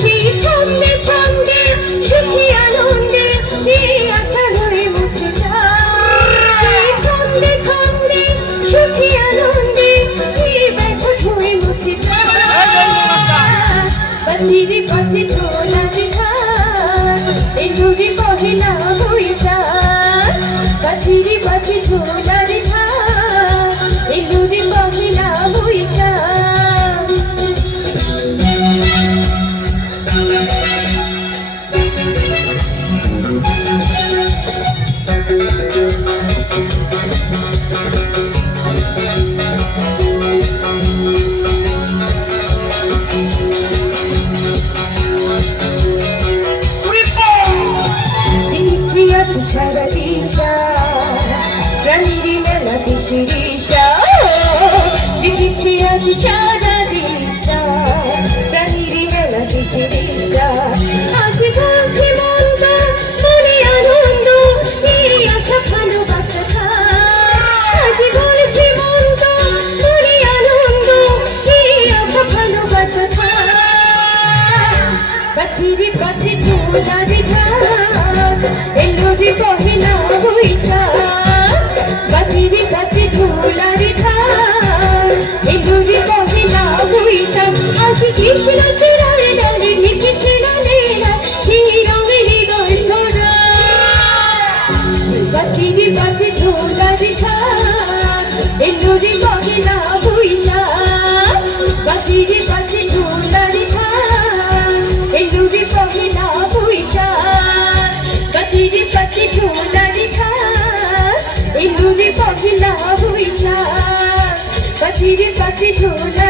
সেই ছন্দে ছন্দে সুখী আনন্দে আশা রয়ে মুছে যায় ছন্দে ছন্দে সুখী আনন্দে ব্যথা ধুয়ে মুছে যায় বাজিরে বাজে ঢোলার ঢাক এই নদী বহিলা বৈশাখ বাজিরে বাজে ঢোলার ঢাক এই নদী বহিলা বৈশাখ সারা দিশা রানীর মেলা দিশা দেখেছি আজ সারা দিশা রানীর মেলা দিশা আজ বলছে মন্দ মনে আনন্দ এই আশা ভালোবাসা আজ বলছে মন্দ মনে আনন্দ এই আশা ভালোবাসা বাচিরে বাচি ঢোলারে ঢাক এই নদী বহিলা বৈশাখ বাচিরে বাচি ঢোলারে ঢাক এই নদী বহিলা বৈশাখ আজ কৃষ্ণ চূড়ায় ডালে লিখেছে নালেরা সেই রঙে হৃদয় ছড়া বাচিরে বাচি ঢোলারে ঢাক এই নদী বহিলা বৈশাখ বাচিরে বাচি ঢোলারে ঢাক এই নদী বহিলা বৈশাখ বাচিরে বাচি ঢোলারে ঢাক এই নদী বহিলা বৈশাখ বাচিরে বাচি ঢোলা